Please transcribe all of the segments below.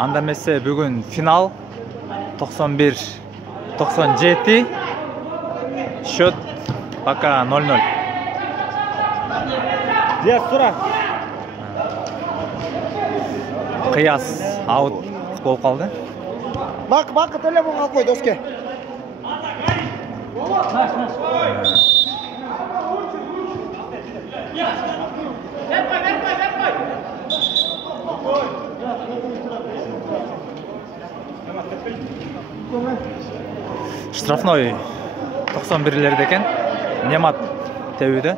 Анда эмесе бүгүн финал 91-97. Счет пока 0-0. Диас тура. Кыяс аут болуп калды. Бак телефон алып кой доске. Штрафной 91-лерде экен. Немат тебүүдө.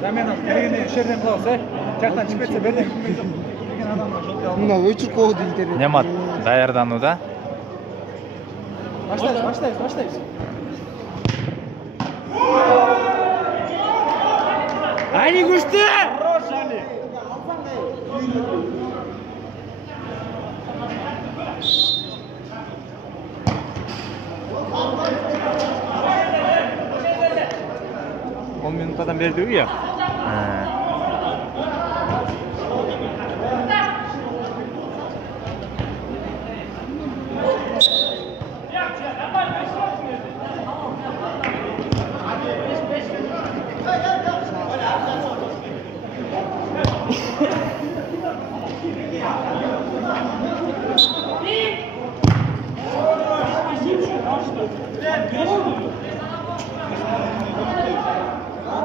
Замена келгенде үш жерден кылабыз, жактан чыгып кетсе берден кимге жок. Деген адамга жол алып. Мына өчүр коо дейт. Немат даярданууда. Баштайбыз. Али күштү! Хорош Али. Он минутадан берди я.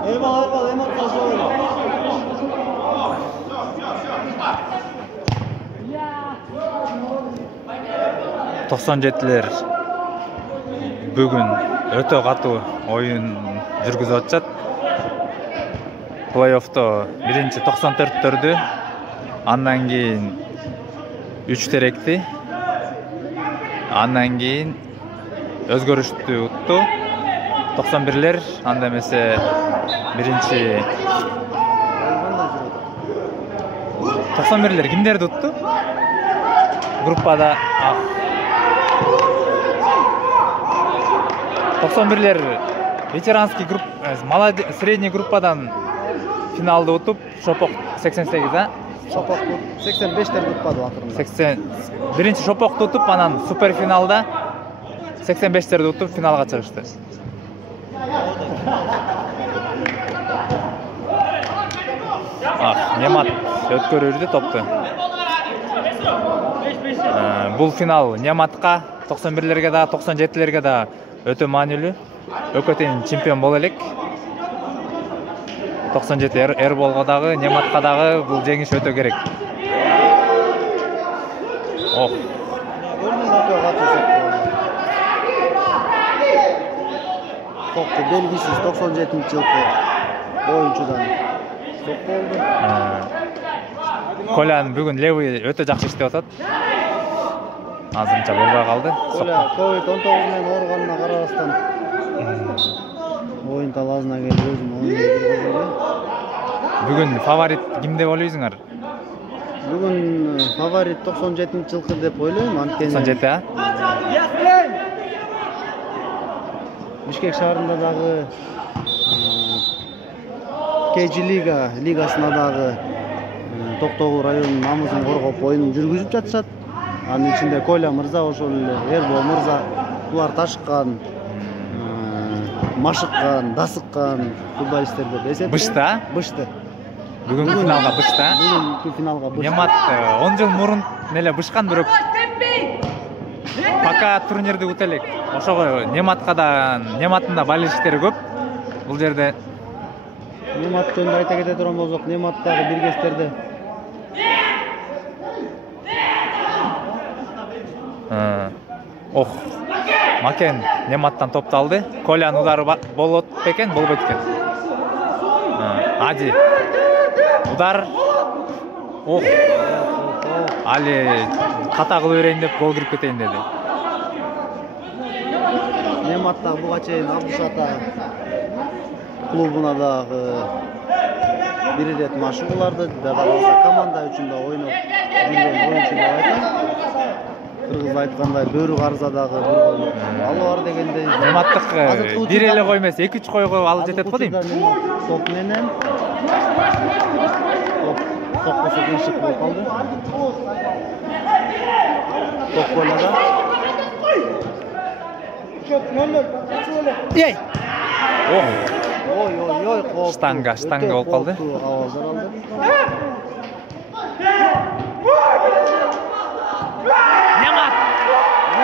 Eyvallah, kalsın oyna. Токсон жетилер бүгүн өтө катуу оюн жүргүзүп атышат. Плей-оффто биринчи 94-төрдү, андан кийин 3 теректи, андан кийин өзгөрүштү утту. 91-лер анда эмесе биринчи 91-лер кимдерди утту? Группада 91-лер ветеранский средний группадан финалды утуп, Шопок 88, да? Шопок 85-тер группады акырында. 80 биринчи Шопокту утуп, анан суперфиналда 85-терди утуп финалга чыгышты. Немат өткөрүүдө топту. Бул финал Нематка, 91-лерге да, 97-лерге да өтө маанилүү. Экөө тең чемпион боло элек. 97 Эрболго дагы, Нематка дагы бул жеңиш өтө керек. Топты белгисиз 97-жылкы оюнчудан топ болду. Колян бүгүн левый өтө жакшы иштеп атат. Азырынча болбой калды. COVID-19 менен ооруганына карабастан оюн талаасына келип өзүн оюн жүргүздү. Бүгүн фаворит ким деп ойлойсуңар? Бүгүн фаворит 97-жылкы деп ойлойм, анткени 97, а? Бишкек шаарында дагы КЖ лигасына дагы Токтогул районунун намысын коргоп оюн жүргүзүп жатышат. Анын ичинде Коля мырза, ошол эле Эрбол мырза, булар ташыккан, машыккан, дасыккан футболисттер деп эсептейм. Бышты. Бүгүнкү финалга бышты. Немат 10 жыл мурун эле бышкан, бирок пока турнирди өтө элек. Ошого Нематтын да болельщиктери көп. Бул жерде Немат жөнүндө айта кете турган болсок, Нематтагы биргестерде Макен Нематтан топту алды. Колян удары болот бекен, болбойт экен. Ади удар. Али ката кылып берейин деп гол кирип кетейин деди. Нематта буга чейин Абдуш ата клубуна дагы бир ирет машыгууларды да команда үчүн да ойноп жүргөн оюнчу деп айтам. Кыргыз айткандай бөрү карза дагы бир гол алы бар дегендей. Нематтык бир эле кой эмес, 2-3 койго алып жетет го дейм. Топ менен топ Sokkosu gençlik bulup kaldı. Top golada. Yey! Oh, Oy oy oy korktu. Штанга болып қалды. Avazlar aldı.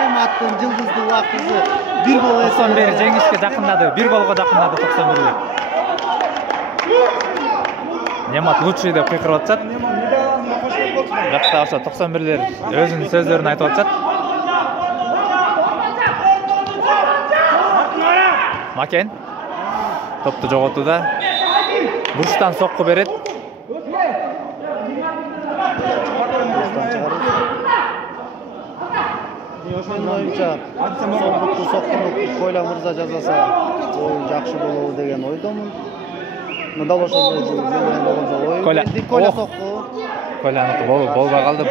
Нематтың жылдызды уақытысы 1 гол 91 жеңишке жақындады, 1 голға жақындады 91-лер. Немат лучший деп қиқырып атышат. Жақта ошо 91-лер өзүнүн сөздөрүн айтып атышат. Макен топту жоготууда. Бурчтан сокку берет. Менин оюмча, соңку соккуну Коля мырза жазаса, оюн жакшы болобу деген ойдомун. Дал ошондой менен болгондо ой. Коля сокку. Коляныкы болбой калды.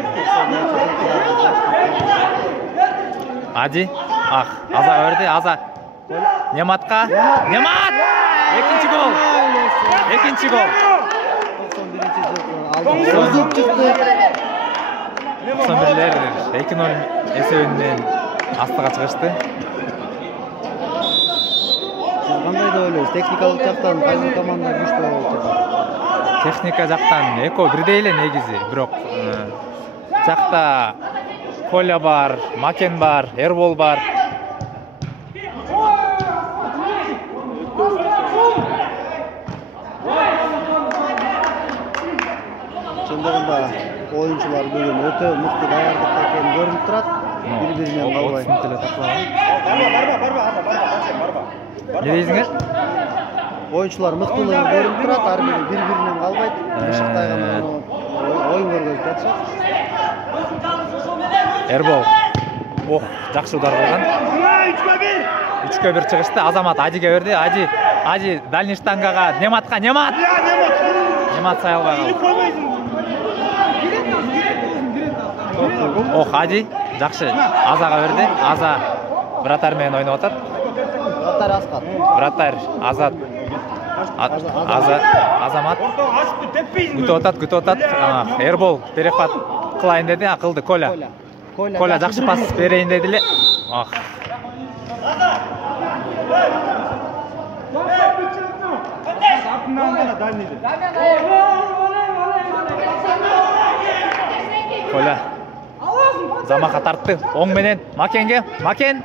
Ади, Аза өрдү, Аза. Нематка. Немат! Экинчи гол. 91-чи алды. Өзүп чыкты. 91-лер 2-0 эсебинен астыга чыгышты. Сиз кандай деп ойлойсуз? Техникалык жактан кайсы команда күчтүү болуп жатат? Техника жактан эко бирдей эле негизи, бирок жакта Коля бар, Макен бар, Эрбол бар. Чындыгында оюнчулар бүгүн өтө мыкты даярдыкта экени көрүнүп турат. Бири-биринен калбай. Не дейсиңер? Оюнчулар мыктылыгы көрүнүп турат, ар бири бири-биринен калбайт. Ышыктай гана оюн көргөзүп жатышат. Эрбол. Жакшы удар кылган. 3-1 чыгышты. Азамат Адиге берди. Ади дальний штангага, Нематка, Немат сай албай калды. Ади жакшы Азага берди. Аза вратарь менен ойноп атат. Вратарь Аскат. Вратарь Азат. Азамат. Күтүп атат. Эрбол перехват кылайын деди, кылды Коля. Коля жакшы пас берейин деди эле. Коля замака тартты. Оң менен Макенге. Макен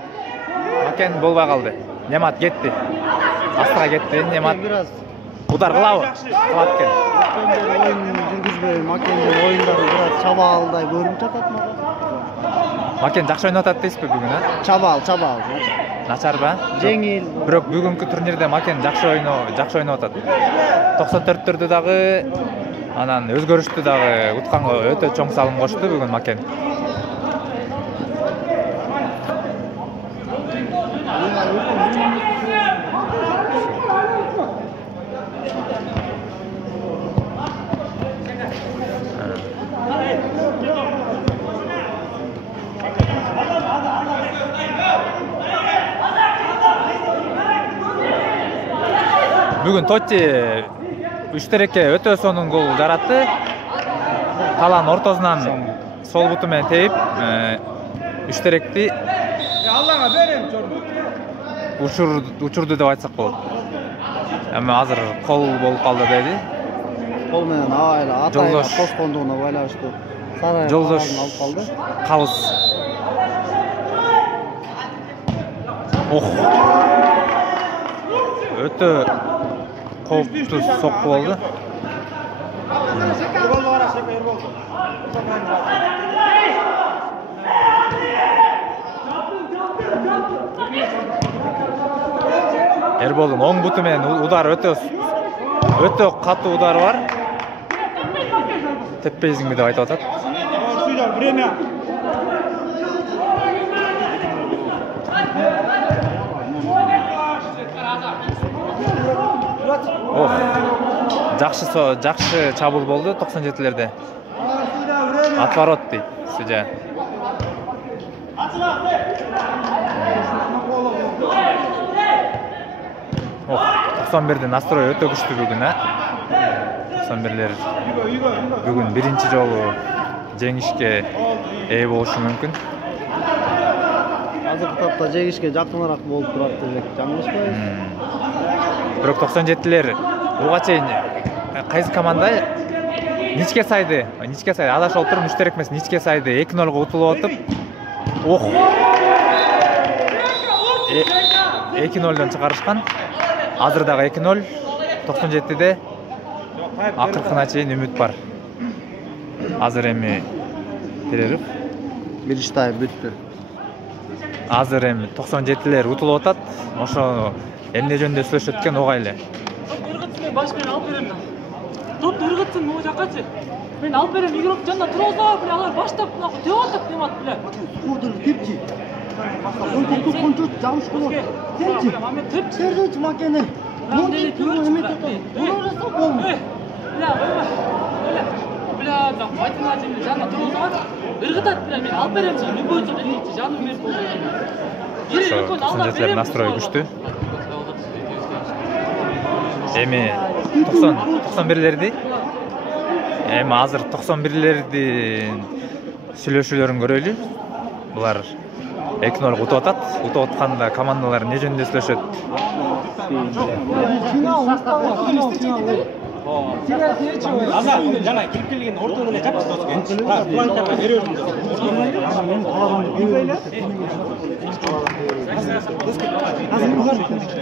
болбой калды. Немат кетти. Астыга кетти. Немат удар кылабы? Кылат экен. Оюн жүргүзбөй, Макендин оюндары бир аз чабаалдай көрүнүп жатат мага. Макен жакшы ойноп атат дейсизби бүгүн, Чабаал. Начар ба? Жеңил. Бирок бүгүнкү турнирде Макен жакшы ойноп атат. 94-төрдү дагы, анан өзгөрүштү дагы утканга өтө чоң салым кошту бүгүн Макен. Бүгүн Тотти 3-ке өтө сонун гол жаратты. Талан ортосунан сол буту менен теип 3-ки Аллага берем учурду деп айтсак болот. Эми азыр кол болуп калды деди. Кол менен айла атайга тоскондугуна байланыштуу. Сарай жолдош алып калды. Кабыз. Өтө кооптуу сокку болду. Эрболдун оң буту менен удар өтө катуу удар бар. Теппейсиңби деп айтып атат. Жакшы чабуул болду 97-лерде. Отворот дейт судья. 91-дин настрой өтө күчтүү бүгүн, 91'лер бүгін бірінші жолу жеңишке ээ болушу мүмкүн. Азыркы тапта жеңишке жакыныраак болуп турат десек жаңылышпайбыз. Бирок 97'лер буга чейин кайсы команда ничке сайды адашып отуруп муштарак эмес ничке сайды 2-0 утулуп атып 2-0 чыгарышкан. Азыр дагы 2-0 97'де акыркына чейин үмүт бар. Азыр эми перерыв. Биринчи тайм бүттү. Азыр эми 97'лер утулуп атат. Ошо эмне жөнүндө сүйлөшөт экен ого эле. Баш менен алып берем да. Топ ыргытсын могу жакачы. Мен алып берем игрок жанында турозо, биле алар баштап мына деп атат демат биле. Курдур тепчи. Кончот жамыш болот. Тепчи. Сердечи макене. Мондели туру эмет атат. Турозо болду. Бля, да, айтына жемде жанында турозо бар. Ыргытат биле мен алып берем сага. Любой жол элейчи, жаным берип болду. Ошо настрой күчтүү. Эми 91'лерди. Эми азыр 91'лердин сүйлөшүүлөрүн көрөлү. Булар 2-0 утуп атат. Утуп атканда командалар эмне жөнүндө сүйлөшөт? Аза жана кирип келген ортодон эле жапчы доске. Планкага беребиз. Азыр булар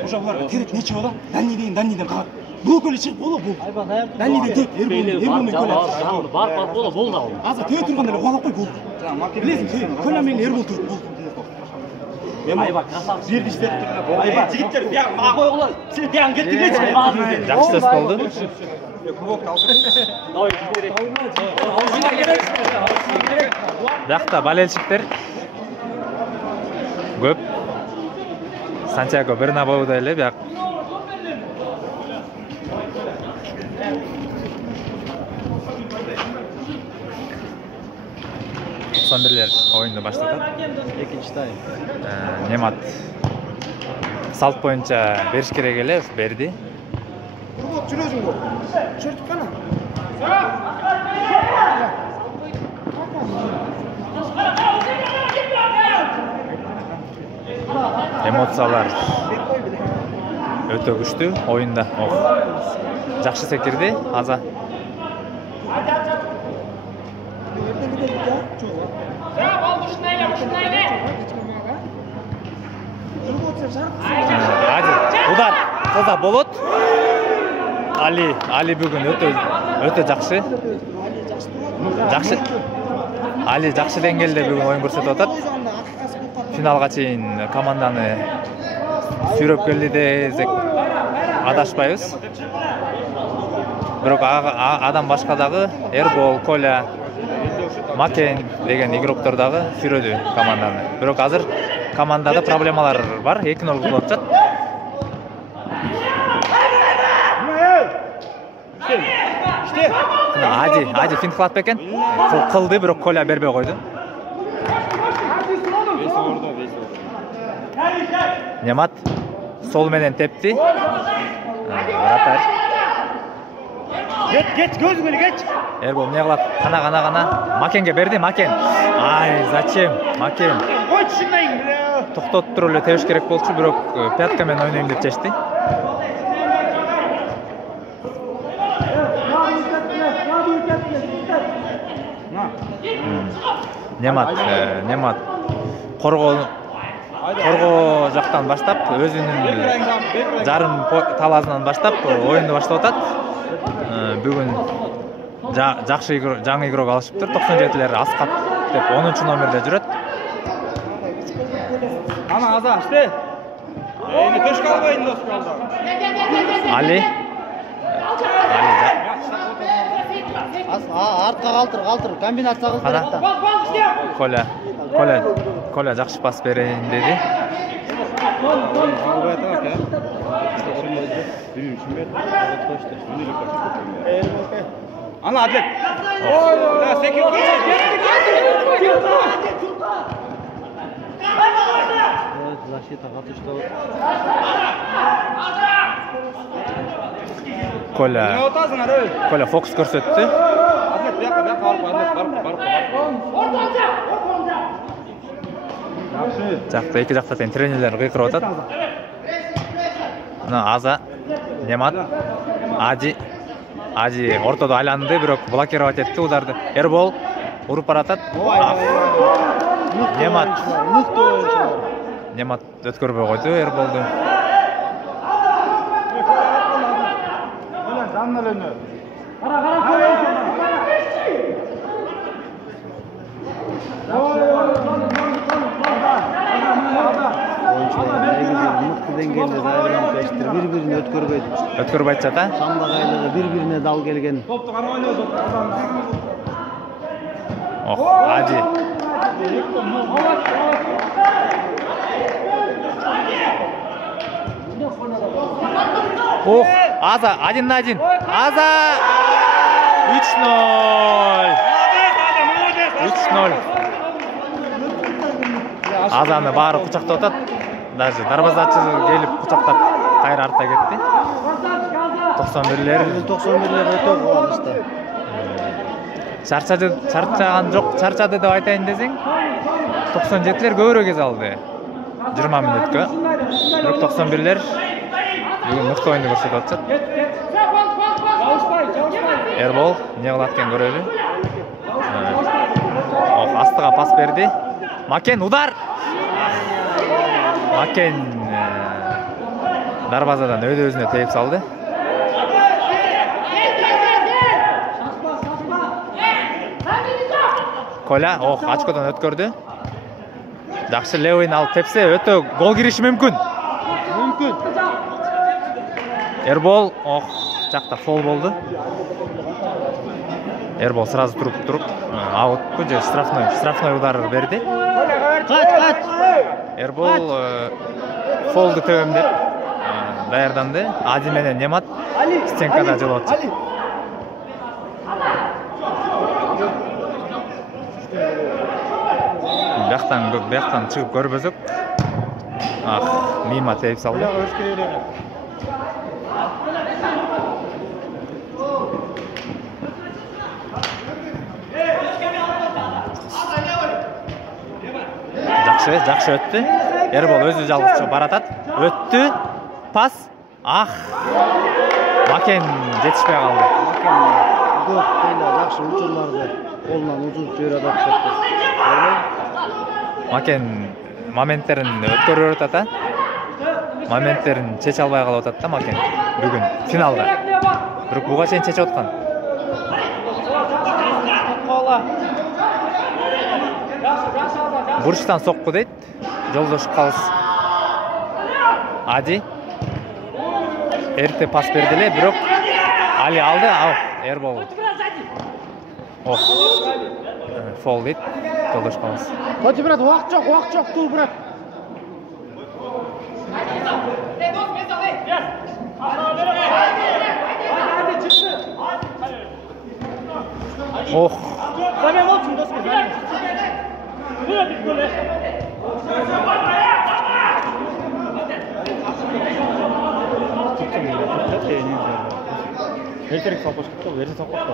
ошо булар керек нече болот? Данниден калат. Бул эле чыгып боло бул. Данниден төт эрбол көлөт. Бар боло болду ал. Азыр төт турганда эле угалап кой бул. Билесиң, көлө менен эрбол туруп бул. Айба красавчик. Бердиштер. Айба жигиттер, бияк мага койгула. Сен бияк келтиргечи. Жакшы сөз болду. Бакта болельщиктер көп. Сантьяго Бернабеу да эле бияк. Сонберлер оюнду баштатат. Экинчи тайм. Немат салт боюнча бериш керек эле, берди. жүрөжүң. Чөртүп кана. Эмоциялар өтө күчтүү оюнда. Жакшы секирди Аза. Удар кылса болот. Али бүгүн өтө жакшы. Али жакшы деңгээлде бүгүн оюн көрсөтүп атат. Финалга чейин команданы сүйрөп келди десек адашпайбыз. Бирок адам башка дагы Эрбол, Коля, Макен деген игроктор дагы сүйрөдү команданы. Бирок азыр командада проблемалар бар. 2-0 болуп атат. Ади финт кылат бекен. Кылды, бирок Коля бербей койду. Немат сол менен тепти. Вратарь. Geç gözüne geç. Эрбол эмне кылат? Кана. Макенге берди, Макен. Ай, зачем? Макен. Ой, түшүнбөйм, бля. Токтотуп туруп эле тебиш керек болчу, бирок пятка менен ойнойм деп чечти. Немат коргоо жактан баштап, өзүнүн жарым талазынан баштап оюнду баштап атат. Бүгүн жакшы жаңы игрок алышыптыр. 97'лер Аскат деп 10 номерде жүрөт. Ана Аза, işte. Эми төш калбайын доскалда. Али. Артка калтыр, комбинация кылып берет да. Коля жакшы пас берейин деди. Ана Адлет. Ой, секир. Защита катышты. Kola fokus ko'rsatdi. Жақта екі жақта тең тренерлер қиқырып отады. Мына Аза, Немат, Ади ортада айланды, бирок блокировать етті ударды. Ербол ұрып баратат. Немат өткөрбөй койду Ерболду. Мыкты деңгээлде даярданып келиштир, бири-бирин өткөрбөйт. Өткөрбөй атат, а? Самдак айлыгы бири-бирине дал келген. Ади. Аза, 1-1. Аза! 3-0. 3-0. Азаны баары кучактап атат. Даже дарбазачы келип кучактап кайра артта кетти. 91-лер өтө кубанычта. Чарчаган жок, чарчады деп айтайын десең, 97-лер көбүрөөк эз алды. 20 мүнөткө. Бирок 91-лер бүгүн мыкты оюнду көрсөтүп атышат. Ербол не кылат экен көрөлү. Астыга пас берди. Макен удар. Макен дарбазадан өзүнө тээп салды. Коля, очкодон өткөрдү. Жакшы левойн алып тепсе, өтө гол кириши мүмкүн. Ербол, жакта фол болду. Ербол сразу туруп, аутпу же штрафной удар берди. Кач. Ербол фолду төгөмдеп даярданды. Ади менен Немат стенкада жылып атат. Бияктан чыгып көрбөзөк. Мима тээп салды. Жакшы өттү. Ербол өзү жалгыз чыгып баратат. Өттү. Пас. Макен жетишпей калды. Көп кыйла жакшы учурларды колунан узуп жиберип атат. Макен моменттерин өткөрүп атат, а? Моменттерин чече албай калып атат да Макен бүгүн финалда. Бирок буга чейин чечип аткан. Бурчтан сокку дейт. Жолдош калыс. Ади. Эрте пас бердиле, бирок Али алды. Ербол. Фол дейт. Жолдош калыс. Коти брат, убакыт жок, туу брат. Zamen olsun dostum. Erkek sapos çıktı, veri sapos da.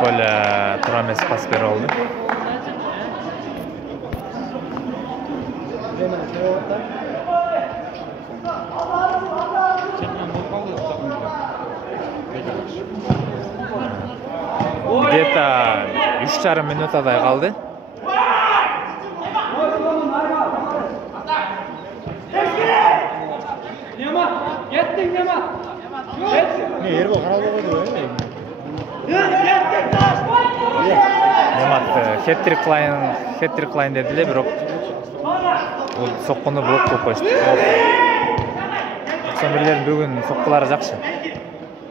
Kola Trames pas beri oldu. Где-то 3,5 минутадай kaldı. Erbo karal koydu öyle. Немат hat-trick line dediler, бирок бул соккуну блок кылып койчу. 91-лердин бүгүн соккулары жакшы.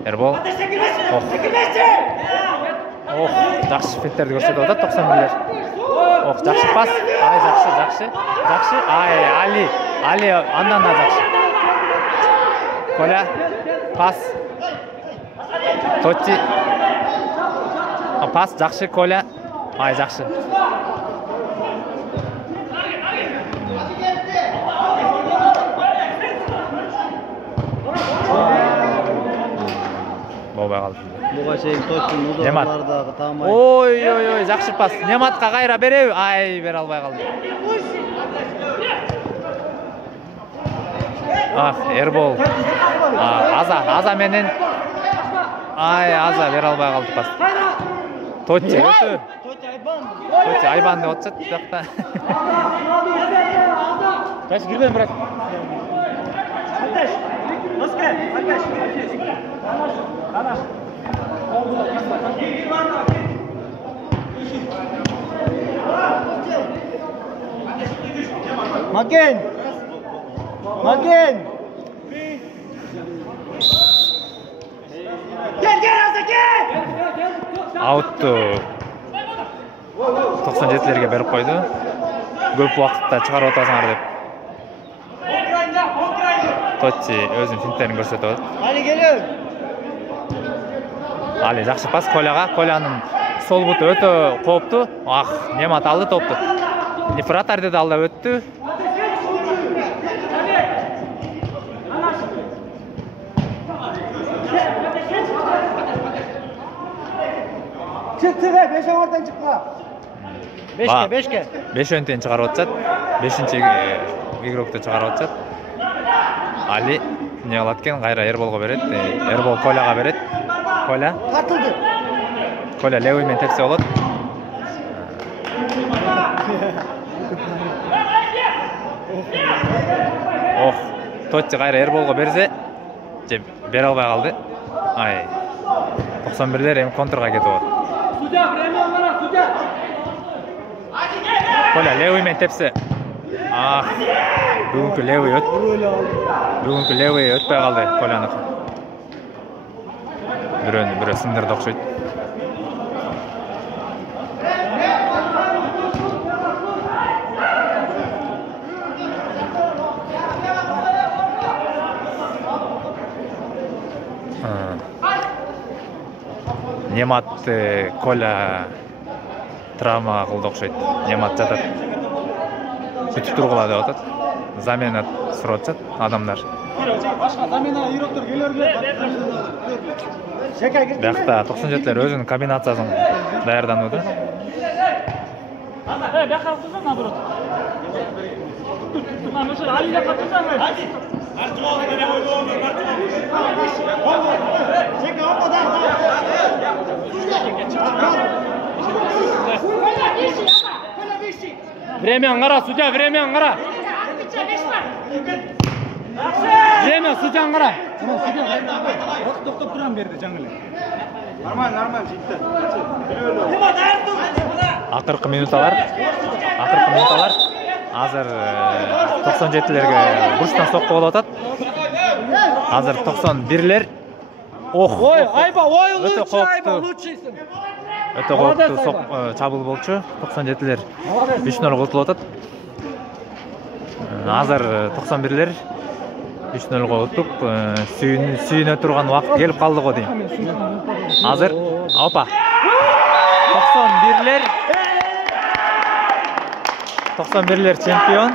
Ербол. Жакшы финттерди көрсөтүп атат 91-лер. Жакшы пас. Жакшы. Али андан да жакшы. Коля пас. Тотти. Пас жакшы Коля. Жакшы. болбой калды. Буга чейин точун ударлардагы таамай. Ой, жакшы пас. Нематка кайра береби? Ай, бере албай калды. Эрбол. Аза менен. Ай, Аза бере албай калды пас. Точи өтө. Точи Айбан деп атышат бакта. Кайсы кирбейм брат. Макен. Аутту 97-лерге берип койду. Көп убакытта чыгарып атасыңар деп. Точи өзүнүн финттерин көрсөтүп атат. Али келин. Али жакшы пас Коляга. Колянын сол буту өтө кооптуу. Немат алды топту. Вратарь да алда өттү. Çık, 5 oradan çıkma. 5'ke. 5 önten çıkarıp atacak. 5-нчи игрокты çıkarıp atacak. Ali ne alatken gayra Erbolga berет. Erбол Коляга берет. Коля. Atıldı. Коля левый мен тепсе болот. Точи гайра Эрболго берсе, же бере албай калды. 91-лер эми контрга кетип атат. Коля левый мен тепсе. Бүгүнкү левый өтпөй калды Коляныкы. Бирөө сындырды окшойт. Немат Коля травма кылды окшойт. Немат жатат. Күтүп тургула деп атат. Замена сурап атышат адамдар. Башка замена игроктор келерге. Бакта 97-лер өзүнүн комбинациясын даярданууда. Бака турсаң, наоборот. Али жака турсаң. Время кара, судья, время кара. Время, судья кара. Токтоп турам берди жаңы эле. Нормально, жетти. Акыркы минуталар. Азыр 97-лерге бурчтан сокку болуп атат. Азыр 91-лер. Ой, Айба, ой, Өтө лучше, Айба, кооптуу. лучшийсың. Өтө кооптуу чабуул болчу. 97-лер 3-0 утулуп атат. Азыр 91-лер 3-0 утуп, сүйүнө турган убакыт келип калды го дейм. Азыр, опа. 91-лер чемпион.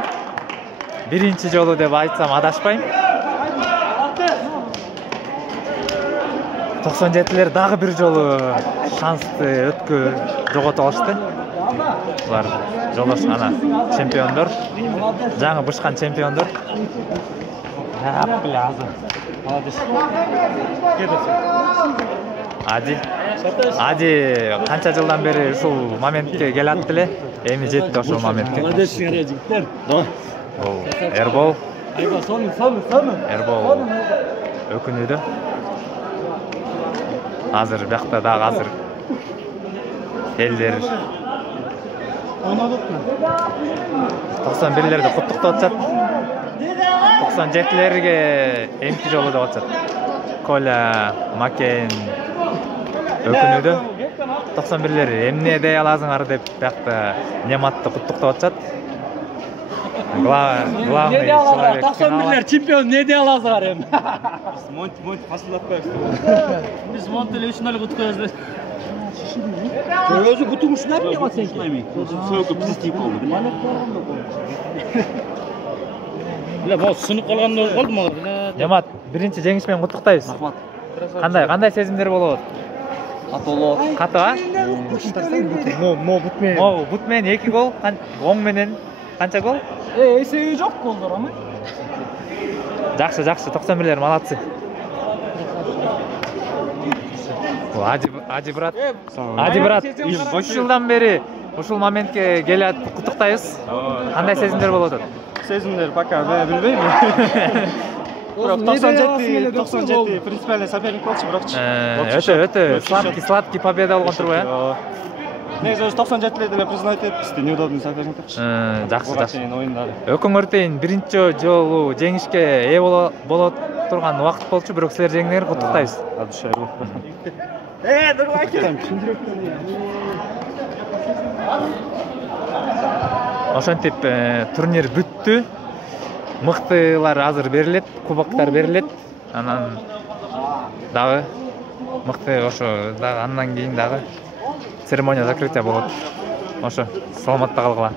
Биринчи жолу деп айтсам адашпайм. 97-лер дагы бир жолу шансты жогото алышты. Булар жолдош чемпиондор. Жаңы бышкан чемпиондор. Ади канча жылдан бери ушул моментке келат эле. Эми жетти ошол моментке. Эрбол. Эрбол өкүнүүдө. Азыр бакта дагы азыр элдер 91-лерди куттуктап атышат. 97-лерге эмки жолу деп атышат. Коля, Макен өкүнүүдө. 91-лер эмне дей аласыңар деп бакта Нематты куттуктап атышат. Главный человек. 91-лер чемпион не дей аласыңар эми? Монти фасылдатпайбыз. Биз Монтели 3-0 кутуп коебуз. Өзү кутумушунар эмне сен? Сөйкүп биз тийип калды. Эле бул сынып калгандай болуп калды мага. Немат, биринчи жеңиш менен куттуктайбыз. Кандай сезимдер болот? Атолот. Катуу, а? Мо бут менен. О, бут менен 2 гол, оң менен канча гол? Эсеби жок голдор ама. Жакшы, 91-лер молодцы. Ади брат. Ади брат. 3 жылдан бери ушул моментке келет, куттуктайбыз. Кандай сезимдер болуп атат? Сезимдер пока билбейм. Бирок 97 принципиальный соперник болчу, бирокчу. Өтө сладкий победа болгон турбу, э? Негизи өзү 97-лерде эле признать этпизди, неудобный соперниктер. Жакшы. Оюндар. Өкүңөр тең биринчи жолу жеңишке ээ боло турган убакыт болчу, бирок силер жеңдиңер, куттуктайбыз. От души. Нурбаки. Ошентип турнир бүттү. Мыктылар азыр берилет, кубоктор берилет. Анан дагы мыкты ошо дагы андан кийин дагы церемония закрытия болот. Ошо саламатта калгыла.